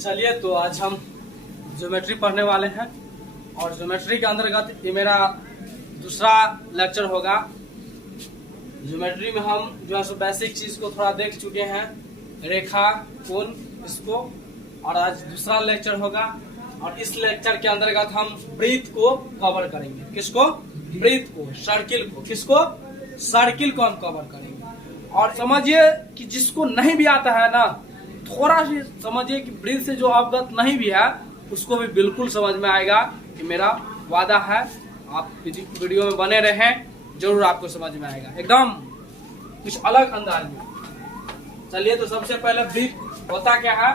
चलिए तो आज हम ज्योमेट्री पढ़ने वाले हैं और ज्योमेट्री के अंतर्गत ये मेरा दूसरा लेक्चर होगा। ज्योमेट्री में हम जो है सो बेसिक चीज को थोड़ा देख चुके हैं, रेखा, कोण, इसको, और आज दूसरा लेक्चर होगा। और इस लेक्चर के अंतर्गत हम वृत्त को कवर करेंगे। किसको? वृत्त को, सर्किल को। किसको? सर्किल को हम कवर करेंगे। और समझिए कि जिसको नहीं भी आता है ना, थोड़ा सी समझिए कि वृत्त से जो अवगत नहीं भी है उसको भी बिल्कुल समझ में आएगा। कि मेरा वादा है आप वीडियो में बने रहें, जरूर आपको समझ में आएगा एकदम कुछ अलग अंदाज में। चलिए तो सबसे पहले वृत्त होता क्या है,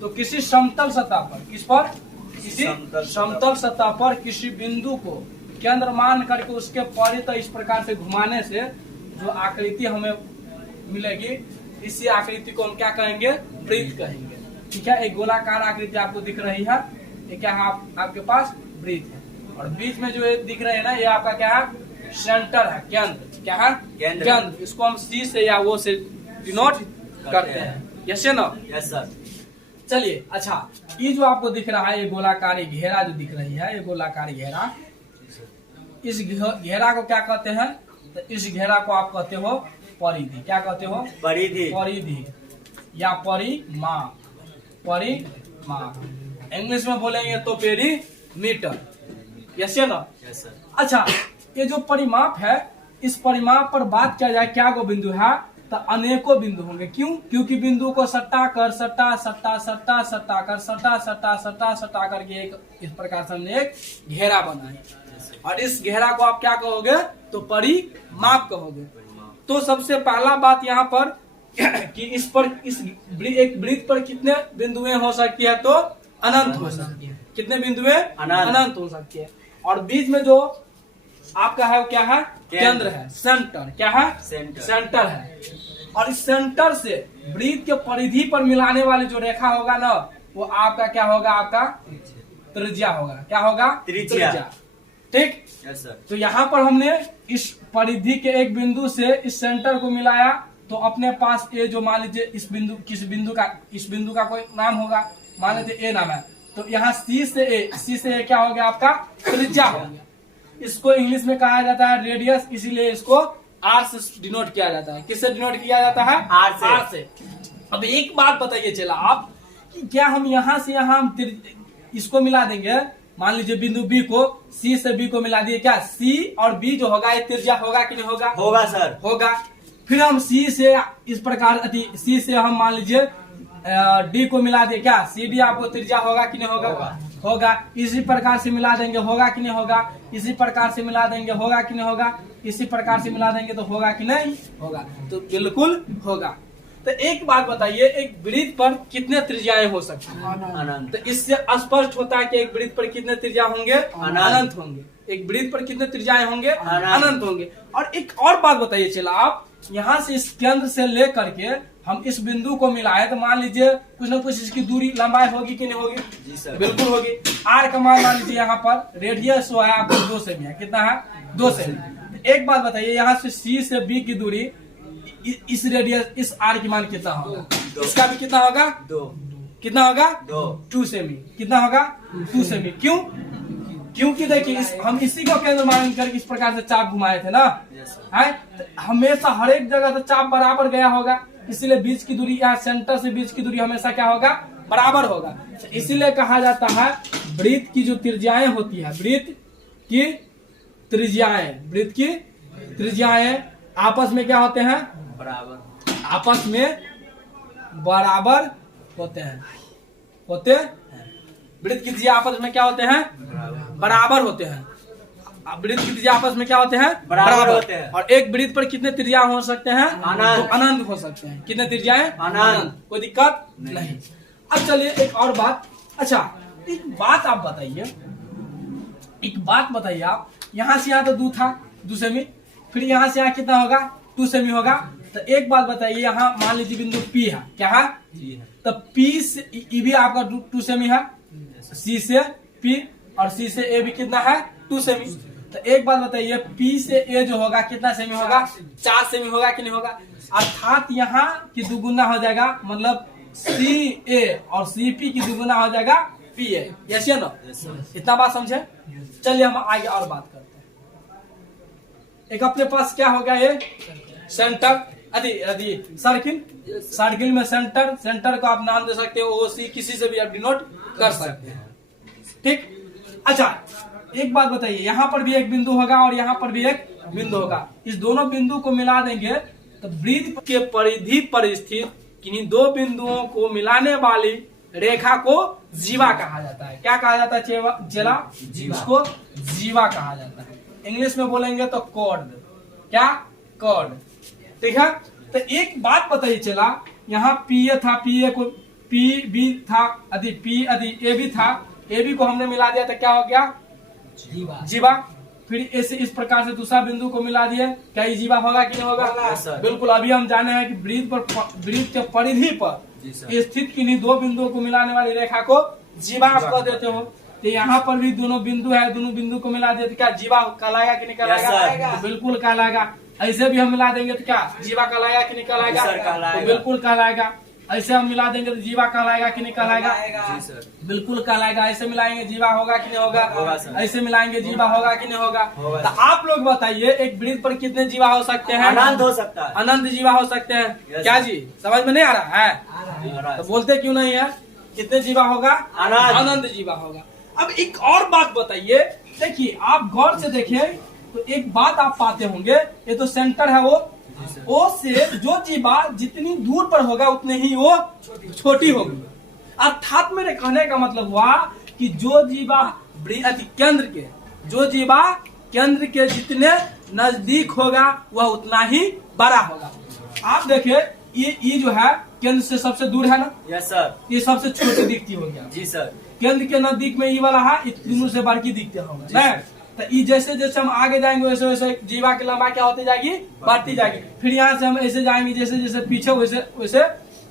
तो किसी समतल सतह पर, किस पर? किसी समतल सतह पर किसी बिंदु को केंद्र मान करके उसके परिध इस प्रकार से घुमाने से जो आकृति हमें मिलेगी, इसी आकृति को हम क्या कहेंगे? वृत्त कहेंगे। ठीक है, एक गोलाकार आकृति आपको दिख रही है, ये क्या है? आपके पास वृत्त है। और बीच में जो दिख रहे हैं ना, ये आपका क्या है? सेंटर है, केंद्र। क्या है? केंद्र। इसको हम सी से या वो से डिनोट करते हैं। यस या नो? Yes sir. चलिए, अच्छा, ये जो आपको दिख रहा है, ये गोलाकार घेरा जो दिख रही है, ये गोलाकार घेरा, इस घेरा को क्या कहते हैं? तो इस घेरा को आप कहते हो परिधि। क्या कहते हो? परिधि। परिधि या परिमाप। परिमाप इंग्लिश में बोलेंगे तो पेरीमीटर। यस या नो? Yes sir. अच्छा, ये जो परिमाप है, इस परिमाप पर बात किया जाए क्या गो बिंदु है, तो अनेकों बिंदु होंगे। क्यों? क्योंकि बिंदु को सट्टा कर सट्टा करके एक इस प्रकार से हमने एक घेरा बनाया। और इस घेरा को आप क्या कहोगे? तो परिमाप कहोगे। तो सबसे पहला बात यहाँ पर कि इस एक वृत्त पर कितने बिंदुएं हो सकती है? तो अनंत हो सकती है। कितने बिंदुएं? अनंत हो सकती है। और बीच में जो आपका है वो क्या है? केंद्र है, सेंटर। क्या है? सेंटर है। और इस सेंटर से वृत्त के परिधि पर मिलाने वाली जो रेखा होगा ना, वो आपका क्या होगा? आपका त्रिज्या होगा। क्या होगा? त्रिज्या। ठीक। Yes sir. तो यहाँ पर हमने इस परिधि के एक बिंदु से इस सेंटर को मिलाया, तो अपने पास ए जो मान लीजिए इस बिंदु का कोई नाम होगा, मान लीजिए ए नाम है, तो यहाँ सी से ए क्या हो गया? आपका त्रिज्या हो गया। इसको इंग्लिश में कहा जाता है रेडियस, इसीलिए इसको आर से डिनोट किया जाता है। किससे डिनोट किया जाता है? आर से। अब एक बात बताइए चला आप, कि क्या हम यहाँ से यहाँ इसको मिला देंगे? मान लीजिए बिंदु बी को सी से बी को मिला दिए, क्या सी और बी जो होगा ये त्रिज्या होगा कि नहीं होगा? होगा सर। होगा। फिर हम सी से इस प्रकार सी से हम मान लीजिए डी को मिला दिए, क्या सी डी आपको त्रिज्या होगा कि नहीं होगा? होगा। इसी प्रकार से मिला देंगे, होगा कि नहीं होगा? इसी प्रकार से मिला देंगे, होगा कि नहीं होगा? इसी प्रकार से मिला देंगे तो होगा कि नहीं होगा? तो बिल्कुल होगा। तो एक बात बताइए, एक वृत्त पर कितने त्रिज्याएं हो सकती हैं? अनंत। तो इससे स्पष्ट होता है कि एक वृत्त पर कितने त्रिज्या होंगे? अनंत होंगे। एक वृत्त पर कितने त्रिज्याएं होंगे? अनंत होंगे। और एक और बात बताइए चला आप, यहाँ से इस केंद्र से लेकर के हम इस बिंदु को मिलाए, तो मान लीजिए कुछ न कुछ इसकी दूरी लंबाई होगी कि नहीं होगी? जी सर। बिल्कुल होगी। आर का मान लीजिए यहाँ पर रेडियस जो है आपको 2 सेमी है। कितना है? 2 सेमी। एक बात बताइए, यहाँ से सी से बी की दूरी, इस रेडियस, इस आर की मान कितना होगा? इसका भी कितना होगा? 2। कितना होगा? 2 सेमी। कितना होगा? 2 सेमी। क्यों? क्योंकि देखिए हम इसी को केंद्र मान कर इस प्रकार से चाप घुमाए थे ना, है? हमेशा हर एक जगह से चाप बराबर गया होगा, इसीलिए बीच की दूरी या सेंटर से बीच की दूरी हमेशा क्या होगा? बराबर होगा। इसीलिए कहा जाता है वृत्त की जो त्रिज्याएं होती है, वृत्त की त्रिज्याएं आपस में क्या होते हैं? बराबर। आपस में बराबर होते हैं। वृत्त की त्रिज्या आपस में क्या होते हैं? बराबर होते हैं। वृत्त की त्रिज्या आपस में क्या होते हैं? बराबर होते हैं। और एक वृत्त पर कितने त्रिज्या हो सकते हैं? अनंत। तो अनंत हो सकते हैं। कितने त्रिज्याएं? अनंत। कोई दिक्कत नहीं। अब चलिए एक और बात। अच्छा, एक बात आप बताइए, आप यहाँ से यहाँ तो 2 था, 2 सेमी, फिर यहाँ से यहाँ कितना होगा? 2 सेमी होगा। तो एक बात बताइए, यहाँ मान लीजिए बिंदु P है। क्या है? तो P से E भी आपका 2 सेमी है, C से P और C से A भी कितना है? 2 सेमी। तो एक बात बताइए, P से A जो होगा कितना सेमी होगा? 4 सेमी होगा कि नहीं होगा? अर्थात यहाँ की दुगुना हो जाएगा, मतलब सी ए और सी पी की दुगुना हो जाएगा पी ए। यस या नो? इतना बात समझे? चलिए हम आगे और बात करते हैं। एक अपने पास क्या हो गया, ये सेंटर अदी सर्किल में सेंटर को आप नाम दे सकते हो ओ सी, किसी से भी आप डिनोट कर सकते हैं। ठीक। अच्छा एक बात बताइए, यहाँ पर भी एक बिंदु होगा और यहाँ पर भी एक बिंदु होगा। इस दोनों बिंदु को मिला देंगे तो वृत्त के परिधि पर स्थित किन्हीं दो बिंदुओं को मिलाने वाली रेखा को जीवा कहा जाता है। क्या कहा जाता है चेला? उसको जीवा कहा जाता है। इंग्लिश में बोलेंगे तो कॉर्ड। क्या? कॉर्ड। ठीक है। तो एक बात बताइए चला, यहाँ पी ए था, पी ए को पी बी था, ए बी था, ए बी को हमने मिला दिया तो क्या हो गया? जीवा। फिर ऐसे इस प्रकार से दूसरा बिंदु को मिला दिए, क्या ये जीवा होगा कि नहीं होगा? बिल्कुल। अभी हम जाने हैं कि वृत्त के परिधि पर स्थित किन्हीं दो बिंदुओं को मिलाने वाली रेखा को जीवा आप कह देते हो। तो यहाँ पर भी दोनों बिंदु है, दोनों बिंदु को मिला दिए तो क्या जीवा कहलाएगा कि नहीं कहलाएगा? तो बिल्कुल कहलाएगा। ऐसे भी हम मिला देंगे तो क्या जीवा कहलाएगा कि नहीं कहलाएगा? तो बिल्कुल कहलाएगा। ऐसे हम मिला देंगे तो जीवा कहलाएगा कि नहीं कहलाएगा? बिल्कुल कहलाएगा। ऐसे मिलाएंगे जीवा होगा कि नहीं होगा? ऐसे मिलाएंगे जीवा होगा कि नहीं होगा? तो आप लोग बताइए, एक वृत्त पर कितने जीवा हो सकते हैं? अनंत हो सकता है। अनंत जीवा हो सकते हैं। क्या जी समझ में नहीं आ रहा है? तो बोलते क्यों नहीं है? कितने जीवा होगा? अनंत जीवा होगा। अब एक और बात बताइए, देखिए आप गौर से देखें तो एक बात आप पाते होंगे, ये तो सेंटर है, वो से जो जीवा जितनी दूर पर होगा उतनी ही वो छोटी होगी। अर्थात मेरे कहने का मतलब हुआ कि जो जीवा केंद्र के जितने नजदीक होगा वह उतना ही बड़ा होगा। आप देखिए ये जो है केंद्र से सबसे दूर है ना? Yes sir. ये सबसे छोटी दिखती होगी। जी सर। केंद्र के नजदीक में ये वाला है, इस दोनों से बड़की दिखते होंगे। तो ये जैसे जैसे हम आगे जाएंगे वैसे वैसे जीवा की लंबाई क्या होती जाएगी? बढ़ती जाएगी। फिर यहाँ से हम ऐसे जाएंगे जैसे जैसे पीछे वैसे वैसे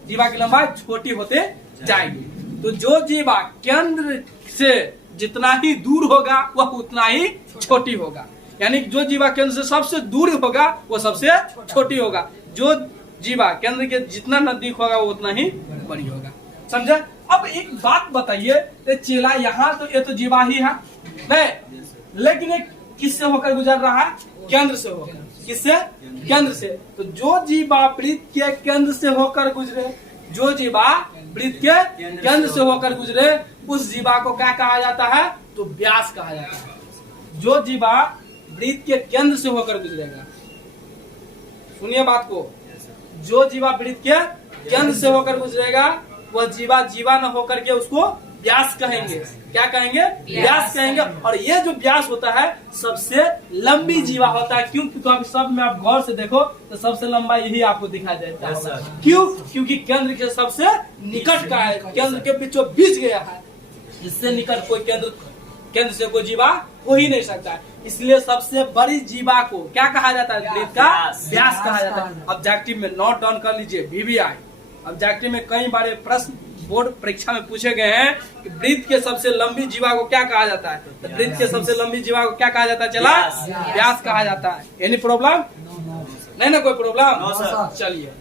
जीवा की लंबाई छोटी होते जाएगी। तो जो जीवा केंद्र से जितना ही दूर होगा वह उतना ही छोटी होगा। यानी जो जीवा केंद्र से सबसे दूर होगा वो सबसे छोटी होगा। जो जीवा केंद्र के जितना नजदीक होगा वो उतना ही बड़ी होगा। समझे? अब एक बात बताइए चेला, यहाँ तो ये तो जीवा ही है नहीं, लेकिन एक किससे होकर गुजर रहा है? केंद्र से होकर। किससे? केंद्र से। तो जो जीवा वृत्त के केंद्र से होकर गुजरे, जो जीवा वृत्त के केंद्र से होकर गुजरे उस जीवा को क्या कहा जाता है? तो व्यास कहा जाता है। जो जीवा वृत्त के केंद्र से होकर गुजरेगा, सुनिए बात को, जो जीवा वृत्त के केंद्र से होकर गुजरेगा वह जीवा न होकर के उसको व्यास कहेंगे। क्या कहेंगे? व्यास कहेंगे। और ये जो व्यास होता है सबसे लंबी जीवा होता है। क्यों? क्योंकि सब में आप गौर से देखो तो सबसे लंबा यही आपको दिखाई देता है। क्यों? क्योंकि केंद्र के सबसे निकट का है, केंद्र के बीचों बीच गया है। इससे निकट कोई केंद्र से कोई जीवा हो ही नहीं सकता है। इसलिए सबसे बड़ी जीवा को क्या कहा जाता है? वृत्त का व्यास कहा जाता है। ऑब्जेक्टिव में नोट डाउन कर लीजिए, VVI ऑब्जेक्टिव में कई बार प्रश्न बोर्ड परीक्षा में पूछे गए हैं कि वृत्त के सबसे लंबी जीवा को क्या कहा जाता है? तो वृत्त के सबसे लंबी जीवा को क्या कहा जाता है? चला व्यास कहा जाता है। Any problem? नहीं ना कोई प्रॉब्लम? चलिए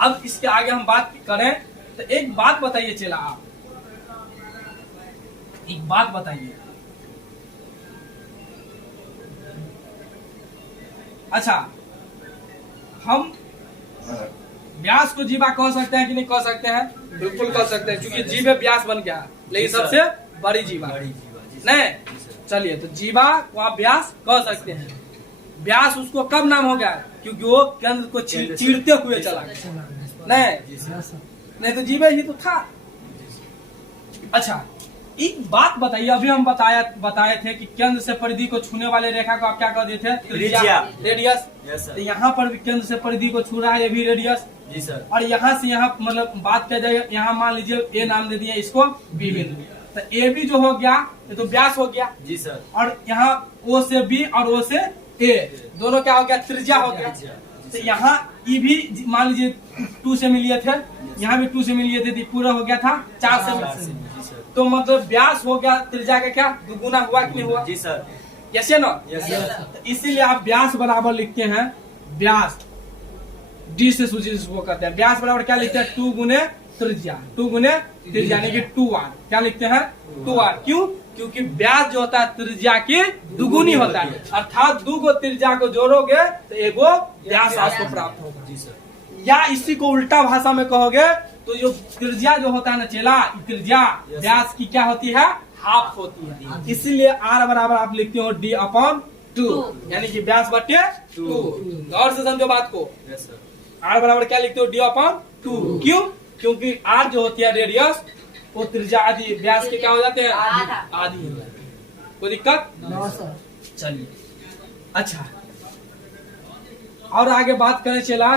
अब इसके आगे हम बात करें तो एक बात बताइए चला, आप एक बात बताइए। अच्छा, हम व्यास को जीवा कह सकते हैं कि नहीं कह सकते हैं? बिल्कुल कह सकते हैं, क्योंकि जीव व्यास बन गया, लेकिन सबसे बड़ी जीवा नहीं। चलिए, तो जीवा को आप व्यास कह सकते हैं। व्यास उसको कब नाम हो गया? क्योंकि वो केंद्र को चीरते हुए चला गया। नहीं तो जीवा ही तो था। अच्छा, एक बात बताइए, अभी हम बताए थे कि केंद्र से परिधि को छूने वाले रेखा को आप क्या कह दिए थे? रेडियस। तो यहाँ पर भी केंद्र से परिधि को छू रहा है, ये भी रेडियस। जी सर। और यहाँ से यहाँ मतलब बात किया जाए, यहाँ मान लीजिए ए नाम दे दिया इसको, बी बिंदु। तो ए बी जो हो गया ये तो व्यास हो गया। जी सर। और यहाँ ओ से बी और ओ से ए दोनों क्या हो गया? त्रिज्या हो गया। तो यहाँ ई भी मान लीजिए 2 से मिलिए थे, यहाँ भी 2 से मिलिए थे, पूरा हो गया था 4 से। तो मतलब व्यास हो गया त्रिज्या का क्या दुगुना हुआ कि नहीं हुआ? जी सर। यस या नो? इसीलिए आप व्यास बराबर लिखते हैं, व्यास डी से सूचित इसको करते हैं। व्यास बराबर क्या लिखते हैं 2 गुने त्रिज्या, 2 गुने त्रिज्या यानी कि 2r। क्या लिखते हैं 2r। क्यों? क्योंकि व्यास जो होता है त्रिज्या की दुगुनी होता है, अर्थात 2 को त्रिज्या को जोड़ोगे तो एगो व्यास आपको प्राप्त होगा। जी सर। या इसी को उल्टा भाषा में कहोगे तो जो त्रिज्या जो होता है ना चेला, त्रिज्या व्यास की क्या होती है हाफ होती है। इसीलिए r बराबर आप लिखते हो d/2 यानी कि व्यास बटे 2। गौर से समझो बात को। Yes sir. r बराबर क्या लिखते हो d/2। क्यों? क्योंकि r जो होती है रेडियस वो त्रिज्या आदि व्यास के क्या हो जाते हैं आधी हो जाते हैं। कोई दिक्कत? चलिए अच्छा, और आगे बात करें चला,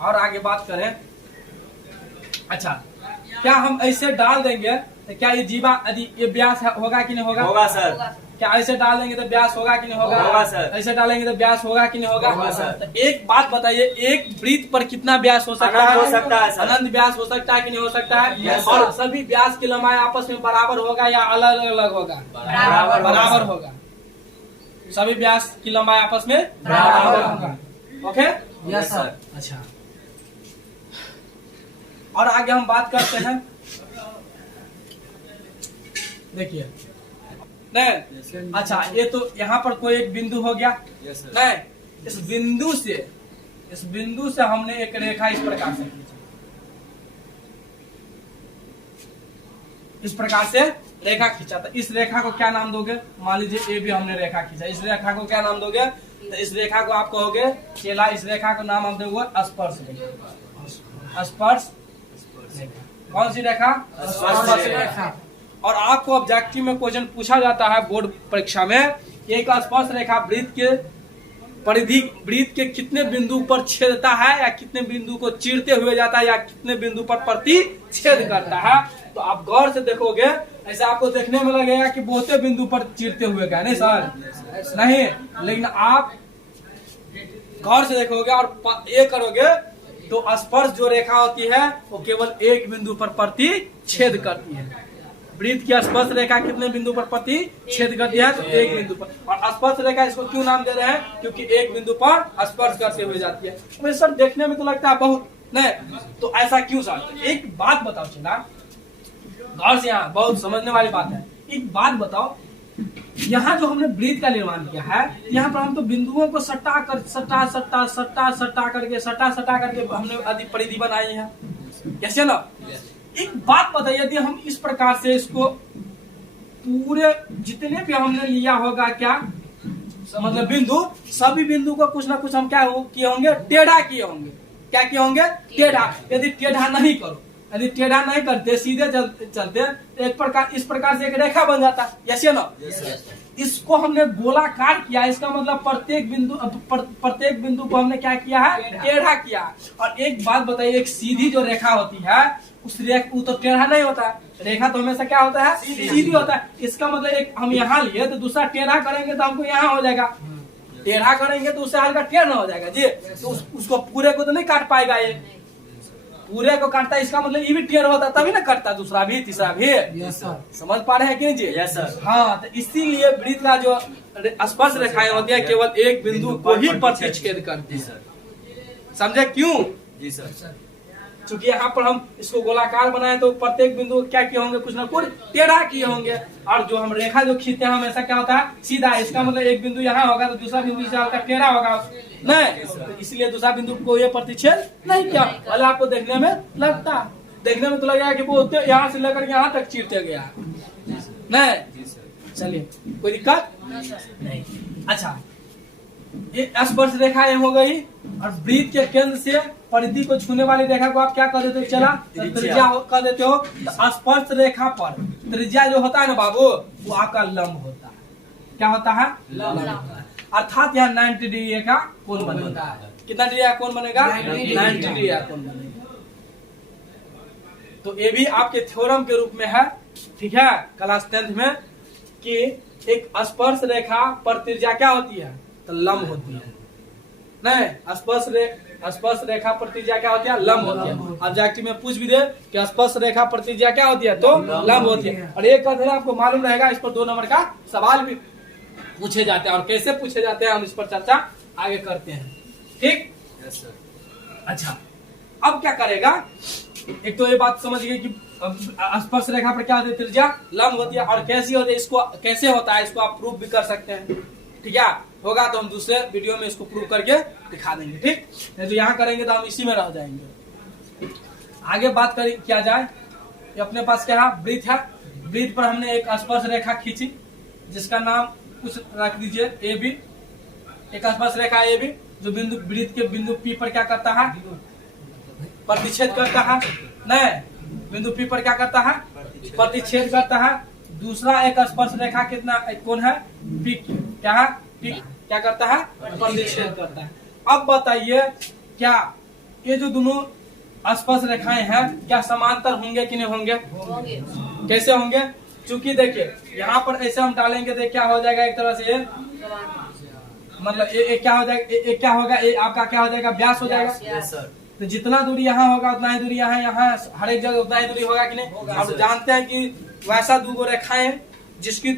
और आगे बात करें। अच्छा, क्या हम ऐसे डाल देंगे तो क्या ये जीवा यदि ये व्यास होगा कि नहीं होगा? होगा सर। क्या ऐसे डाल देंगे तो व्यास होगा कि नहीं होगा? होगा सर। ऐसे डालेंगे तो व्यास होगा कि नहीं होगा? होगा सर। तो एक बात बताइए, एक वृत्त पर कितना व्यास हो सकता है? अनंत हो सकता है सर। अनंत व्यास हो सकता है कि नहीं हो सकता है? यस और सर। सभी व्यास की लंबाई आपस में बराबर होगा या अलग अलग होगा? बराबर होगा बराबर सर। होगा। सभी व्यास की लंबाई आपस में बराबर होगा। ओके? Yes sir. अच्छा, और आगे हम बात करते हैं। देखिए नहीं, अच्छा ये तो यहाँ पर कोई एक बिंदु हो गया। Yes sir. नहीं, इस बिंदु से हमने एक रेखा इस प्रकार से खींची, इस प्रकार से रेखा खींचा। तो इस रेखा को क्या नाम दोगे? मान लीजिए ये भी हमने रेखा खींचा, इस रेखा को क्या नाम दोगे? तो इस रेखा को आप कहोगे चेला, इस रेखा को नाम हम दोगे स्पर्श रेखा। स्पर्श रेखा। कौन सी रेखा? स्पर्श रेखा। और आपको ऑब्जेक्टिव में क्वेश्चन पूछा जाता है बोर्ड परीक्षा में, एक स्पर्श रेखा वृत्त के परिधि, वृत्त के कितने बिंदु पर छेदता है या कितने बिंदु को चीरते हुए जाता है या कितने बिंदु पर प्रतिच्छेद करता है। तो आप गौर से देखोगे, ऐसे आपको देखने में लगेगा कि बहुते बिंदु पर चीरते हुए गए, नहीं सर? नहीं, लेकिन आप गौर से देखोगे और ये करोगे तो स्पर्श जो रेखा होती है वो केवल एक बिंदु पर प्रतिच्छेद करती है। वृत्त की स्पर्श रेखा कितने बिंदु पर प्रतिच्छेद करती है? तो एक बिंदु पर। और स्पर्श रेखा इसको क्यों नाम दे रहे हैं? क्योंकि एक बिंदु पर स्पर्श करते हुए जाती है। तो सर देखने में तो लगता है बहुत नहीं, तो ऐसा क्यों सर? एक बात बताओ चला, गौर से, यहाँ बहुत समझने वाली बात है। एक बात बताओ, यहाँ जो हमने वृत्त का निर्माण किया है, यहाँ पर हम तो बिंदुओं को सटा करके हमने अधिक परिधि बनाई है, कैसे ना? एक बात बताइए, यदि हम इस प्रकार से इसको पूरे जितने भी हमने लिया होगा, क्या मतलब बिंदु, सभी बिंदु को कुछ ना कुछ हम क्या किए होंगे? टेढ़ा किए होंगे। क्या किए होंगे? टेढ़ा। यदि टेढ़ा नहीं करो, यदि टेढ़ा नहीं करते, सीधे चलते तो एक प्रकार इस प्रकार से एक रेखा बन जाता, ऐसे ना? इसको हमने गोलाकार किया, इसका मतलब प्रत्येक बिंदु को हमने क्या किया है? टेढ़ा किया। और एक बात बताइए, एक सीधी जो रेखा होती है उस रेखा, वो तो टेढ़ा नहीं होता है, रेखा तो हमेशा क्या होता है? सीधी होता है। इसका मतलब एक हम यहाँ लिए तो दूसरा टेढ़ा करेंगे तो हमको यहाँ हो जाएगा, टेढ़ा करेंगे तो उससे हल्का टेढ़ा हो जाएगा जी। तो उसको पूरे को तो नहीं काट पाएगा, ये पूरे को काटता है, इसका मतलब ये भी टेढ़ा होता है तभी ना कटता, दूसरा भी तीसरा भी। Yes sir. समझ पा रहे हैं कि नहीं जी? Yes sir. हाँ, तो इसीलिए वृत्त का जो स्पर्श रेखाएं होती है केवल एक बिंदु को ही प्रतिच्छेद करती है। समझे क्यों? जी सर। चूंकि यहाँ पर हम इसको गोलाकार बनाए तो प्रत्येक बिंदु क्या किए होंगे? कुछ ना कुछ टेढ़ा किए होंगे। और जो हम रेखा जो खींचते हैं हमेशा क्या होता है? सीधा। इसका मतलब एक बिंदु यहाँ होगा तो दूसरा बिंदु इससे हल्का टेढ़ा होगा, नहीं? तो इसलिए दूसरा बिंदु को ये प्रतिच्छेद नहीं किया। भले आपको देखने में लगता, देखने में तो लगेगा कि वो यहाँ से लेकर यहाँ तक चीरते गया, नहीं? चलिए, कोई दिक्कत नहीं। अच्छा, ये स्पर्श रेखा ये हो गई। और वृत्त के केंद्र से परिधि को छूने वाली रेखा को आप क्या कर देते हो? चला त्रिज्या कर देते हो। तो स्पर्श रेखा पर त्रिज्या जो होता है ना बाबू, वो आपका लंब होता है। क्या होता है? लंब होता है। अर्थात यहाँ 90 डिग्री का कोण बनेगा। कितना डिग्री का कोण बनेगा? 90 डिग्री का कोण बनेगा। तो ये भी आपके थ्योरम के रूप में है, ठीक है, क्लास 10th में, कि एक स्पर्श रेखा पर त्रिज्या क्या होती है? तो लंब होती है, नहीं? स्पर्श रेखा पर त्रिज्या क्या होती है? लंब होती है। ऑब्जेक्टिव में पूछ भी दे कि स्पर्श रेखा पर त्रिज्या क्या होती है? तो लंब होती है। और एक कहते हैं आपको मालूम रहेगा, इस पर 2 नंबर का सवाल भी पूछे जाते हैं। और कैसे पूछे जाते हैं हम इस पर चर्चा आगे करते हैं। ठीक, यस सर। अच्छा अब क्या करेगा, एक तो ये बात समझ गए कि स्पर्श रेखा पर क्या होती है, त्रिज्या लंब होती है, और कैसी होती है, इसको कैसे होता है इसको आप प्रूफ भी कर सकते हैं। ठीक है, होगा तो हम दूसरे वीडियो में इसको प्रूव करके दिखा देंगे। ठीक, नहीं तो यहाँ करेंगे तो हम इसी में रह जाएंगे। आगे बात किया जाए, ये अपने पास क्या है, वृत्त है। वृत्त पर हमने एक स्पर्श रेखा खींची जिसका नाम कुछ रख दीजिए ए बी। एक स्पर्श रेखा ए बी जो बिंदु वृत्त के बिंदु पी पर क्या करता है, प्रतिच्छेद करता है। नहीं, बिंदु पी पर क्या करता है, प्रतिच्छेद करता है। दूसरा एक स्पर्श रेखा कितना कौन है, पी, क्या है, पी क्या करता है, प्रतिच्छेद करता है। अब बताइए क्या ये जो दोनों स्पर्श रेखाएं हैं क्या समांतर होंगे कि नहीं होंगे? कैसे होंगे? चूंकि देखिए यहाँ पर ऐसे हम डालेंगे तो क्या हो जाएगा, एक तरह से मतलब ये क्या हो जाएगा, ये क्या होगा, ये आपका क्या हो जाएगा, व्यास हो जाएगा। Yes sir. तो जितना दूरी यहाँ होगा उतना ही दूरी यहाँ हर एक जगह उतना ही दूरी होगा कि नहीं? अब जानते हैं कि वैसा दो रेखाएं जिसकी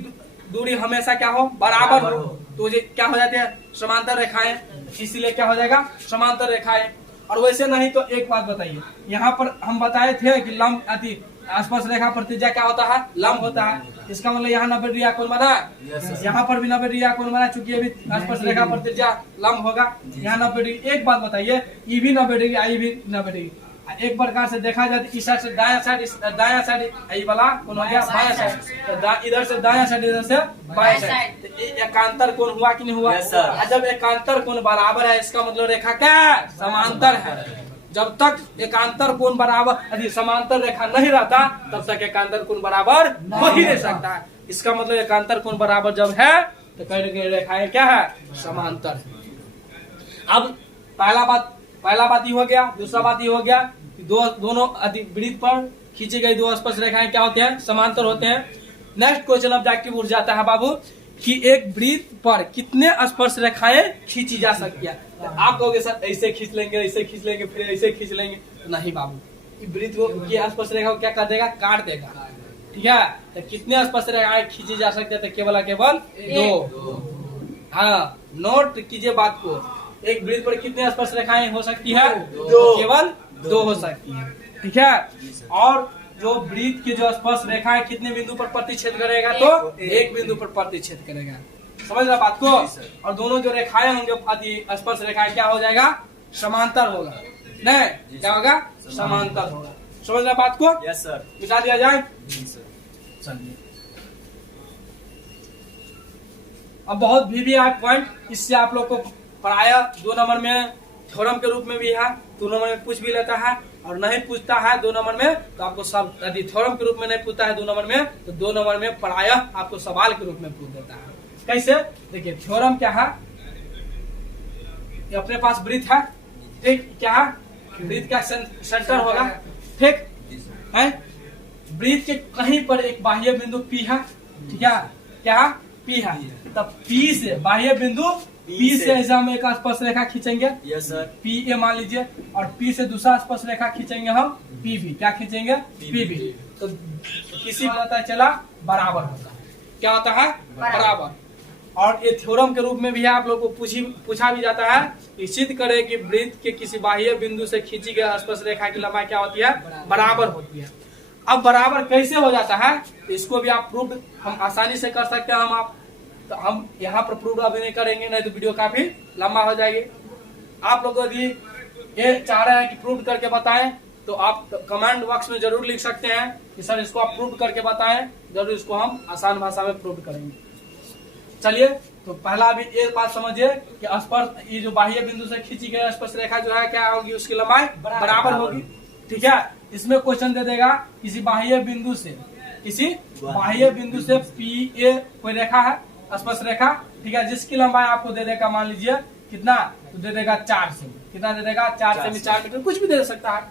दूरी हमेशा क्या हो, बराबर हो, तो ये क्या हो जाते हैं, समांतर रेखाएं। इसीलिए क्या हो जाएगा, समांतर रेखाएं। और वैसे नहीं तो एक बात बताइए, यहाँ पर हम बताए थे कि लंब अति स्पर्श रेखा पर त्रिज्या क्या होता है, लंब होता है। इसका मतलब यहाँ 90 डिग्री कोण बना, यहाँ पर भी 90 डिग्री कोण बना, चूंकि अभी स्पर्श रेखा पर त्रिज्या लंब होगा। यहाँ 90 डिग्री। एक बात बताइए, ई भी 90 डिग्री, आई भी 90 डिग्री। एक प्रकार से देखा जाए तो इस साइड से दाया साइड ये वाला कौन हो गया, बाया साइड। तो इधर से दाया साइड, इधर से बाया साइड। एकांतर कोण हुआ कि नहीं हुआ? जब एकांतर कोण बराबर है इसका मतलब रेखा क्या, समांतर है। जब तक एकांतर कोण बराबर यदि समांतर रेखा नहीं रहता तब तक एकांतर कोण बराबर हो ही नहीं सकता है। इसका मतलब एकांतर कोण बराबर जब है तो कई रेखाएं क्या है, समांतर है। अब पहला बात ये हो गया। दूसरा बात ये हो गया कि दोनों वृत्त पर खींची गई दो स्पर्श रेखाएं क्या होते हैं, समांतर होते हैं। नेक्स्ट क्वेश्चन ऑब्जेक्टिव उठ जाता है बाबू कि एक वृत्त पर कितने स्पर्श रेखाएं खींची जा सकती है। तो आप कहोगे सर ऐसे खींच लेंगे, ऐसे खींच लेंगे, फिर ऐसे खींच लेंगे। तो नहीं बाबू, वृत्त को ये स्पर्श रेखा को क्या कर देगा, काट देगा। ठीक है, तो कितने स्पर्श रेखाएं खींची जा सकती है, तो केवल 2। हाँ, नोट कीजिए बात को। एक वृत्त पर कितने स्पर्श रेखाएं हो सकती है, केवल 2 हो सकती है। ठीक है, और जो वृत्त की जो स्पर्श रेखा है कितने बिंदु पर प्रतिच्छेद करेगा, तो एक बिंदु पर प्रतिच्छेद करेगा। समझ रहा बात को? और दोनों जो रेखाएं होंगे स्पर्श रेखाएं क्या हो जाएगा, समांतर होगा। नहीं, क्या होगा, समांतर होगा। समझ रहा बात को? Yes sir. मिटा दिया जाए। चलिए, अब बहुत भी है पॉइंट, इससे आप लोग को प्रायः 2 नंबर में थ्योरम के रूप में भी है, 2 नंबर में पूछ भी लेता है, और नहीं पूछता है 2 नंबर में तो आपको सब, यदि थ्योरम के रूप में नहीं पूछता है 2 नंबर में तो 2 नंबर में प्रायः आपको सवाल के रूप में पूछ देता है। कैसे? देखिए थ्योरम क्या है, ये अपने पास वृत्त है। ठीक, क्या है, वृत्त का सेंटर होगा। ठीक है, वृत्त के कहीं पर एक बाह्य बिंदु पी है। ठीक है, क्या है, पी है। तब पी से बाह्य बिंदु पी से ऐसे हम एक स्पर्श रेखा खींचेंगे। Yes sir. पी ए मान लीजिए, और पी से दूसरा स्पर्श रेखा खींचेंगे हम पी बी। क्या खींचेंगे, पी बी। तो किसी पता चला बराबर होता है, क्या होता है, बराबर। और ये थ्योरम के रूप में भी आप लोग को पूछा भी जाता है कि सिद्ध करे कि वृत्त के किसी बाह्य बिंदु से खींची गई स्पर्श रेखा की लंबाई क्या होती है, बराबर होती है। अब बराबर कैसे हो जाता है, इसको भी आप प्रूफ हम आसानी से कर सकते हैं। तो हम यहाँ पर प्रूफ अभी नहीं करेंगे, नहीं तो वीडियो काफी लंबा हो जाएगी। आप लोग यदि ये चाह रहे हैं कि प्रूफ करके बताएं तो आप कमेंट बॉक्स में जरूर लिख सकते हैं कि सर इसको आप प्रूफ करके बताएं, जरूर इसको हम आसान भाषा में प्रूफ करेंगे। चलिए, तो पहला भी एक बात समझिए कि स्पर्श, ये जो बाह्य बिंदु से खींची गई स्पर्श रेखा जो है क्या होगी, उसकी लंबाई बराबर होगी। ठीक है, इसमें क्वेश्चन दे देगा किसी बाह्य बिंदु से पी ए कोई रेखा है, स्पर्श रेखा। ठीक है, जिसकी लंबाई आपको दे देगा, मान लीजिए कितना, तो दे देगा 4 सेमी। कितना दे देगा, 4 सेमी, 4 मीटर, कुछ भी दे सकता है।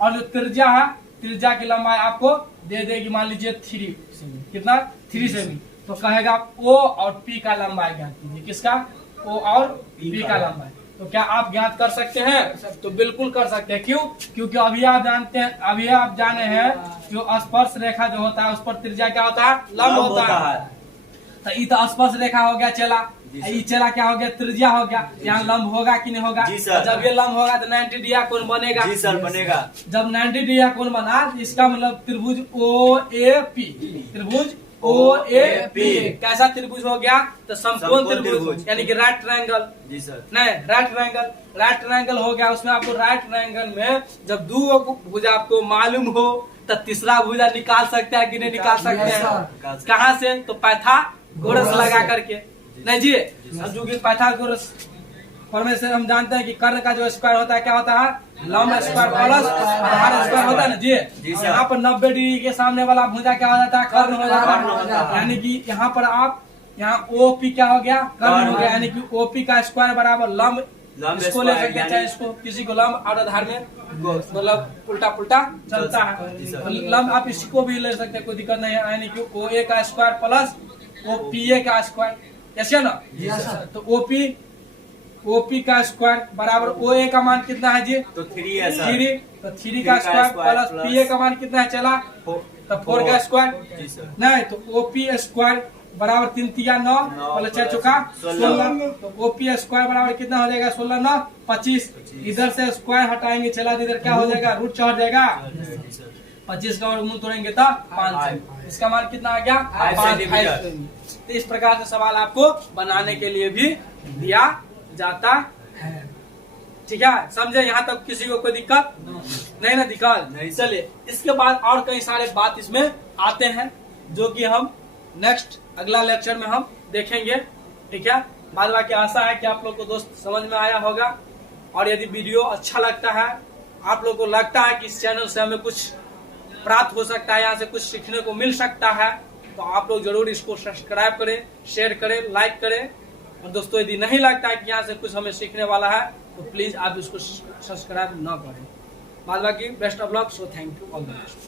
और जो त्रिज्या है, त्रिज्या की लंबाई आपको दे देगी मान लीजिए 3 सेमी। कितना, 3 सेमी। तो कहेगा ओ और पी का लंबाई ज्ञात कीजिए। किसका, ओ और पी का लंबाई। तो क्या आप ज्ञात कर सकते हैं? तो बिल्कुल कर सकते हैं। क्यों? क्योंकि अभी आप जानते हैं, अभी आप जाने हैं जो स्पर्श रेखा जो होता है उस पर त्रिज्या क्या होता है, लंब होता है। तो ये तो स्पर्श रेखा हो गया चला, ये चेला क्या हो गया, त्रिज्या हो गया। यहाँ लंब होगा कि नहीं होगा? जी सर। जब ये लंब होगा तो 90 डिग्री कोण बनेगा। जी सर बनेगा। जब 90 डिग्री कोण बना तो इसका मतलब त्रिभुज OAP, त्रिभुज OAP कैसा त्रिभुज हो गया? तो समकोण त्रिभुज, यानी कि राइट ट्रायंगल। जी सर। नहीं, राइट ट्रायंगल हो गया। उसमें आपको राइट ट्रायंगल में जब दो भुजा आपको मालूम हो तो तीसरा भुजा निकाल सकते हैं कि नहीं निकाल सकते हैं? कहाँ से? तो पाइथागोरस लगा करके। नहीं जी, जो कि पाइथागोरस फॉर्मूले से हम जानते हैं कि कर्ण का जो स्क्वायर होता है क्या होता है? लंब स्क्वायर प्लस आधार स्क्वायर होता है ना जी। यहाँ पर 90 डिग्री के सामने वाला भुजा क्या हो जाता है? कर्ण हो जाता है। यानी कि यहाँ पर आप यहाँ OP क्या हो गया? कर्ण हो गया। यानी कि OP का स्क्वायर बराबर लंब, इसको ले सकते हैं, चाहे इसको किसी को लंब और आधार में मतलब उल्टा पुल्टा चलता है। लंब आप इसको भी ले सकते हैं, कोई दिक्कत नहीं है। यानी कि OA का स्क्वायर प्लस OPA का स्क्वायर, ऐसे ना। तो OP का स्क्वायर बराबर OA का मान कितना है जी? तो 3 है सर। 3, तो 3 का स्क्वायर प्लस PA का मान कितना है चला? तो 4 का स्क्वायर। जी सर। नहीं, तो OP स्क्वायर बराबर 3 तिया 9 मतलब 4 चौका 16। तो OP स्क्वायर बराबर कितना हो जाएगा? 16 9 25। इधर से स्क्वायर हटाएंगे चला, इधर क्या हो जाएगा? रूट चढ़ जाएगा। 25 का वर्गमूल तोड़ेंगे तो 5। इसका मान कितना आ गया? 5। तो इस प्रकार से सवाल आपको बनाने के लिए भी दिया जाता है। ठीक है, समझे? यहाँ तक किसी को कोई दिक्कत नहीं ना? दिक्कत नहीं। चलिए, इसके बाद और कई सारे बात इसमें आते हैं जो कि हम नेक्स्ट अगला लेक्चर में हम देखेंगे। ठीक है, बाद बाकी आशा है कि आप लोग को दोस्त समझ में आया होगा। और यदि वीडियो अच्छा लगता है, आप लोग को लगता है कि इस चैनल से हमें कुछ प्राप्त हो सकता है, यहाँ से कुछ सीखने को मिल सकता है, तो आप लोग जरूर इसको सब्सक्राइब करें, शेयर करें, लाइक करें। और दोस्तों यदि नहीं लगता है कि यहाँ से कुछ हमें सीखने वाला है तो प्लीज आप इसको सब्सक्राइब ना करें। बाद बाकी best of luck. So thank you all the best.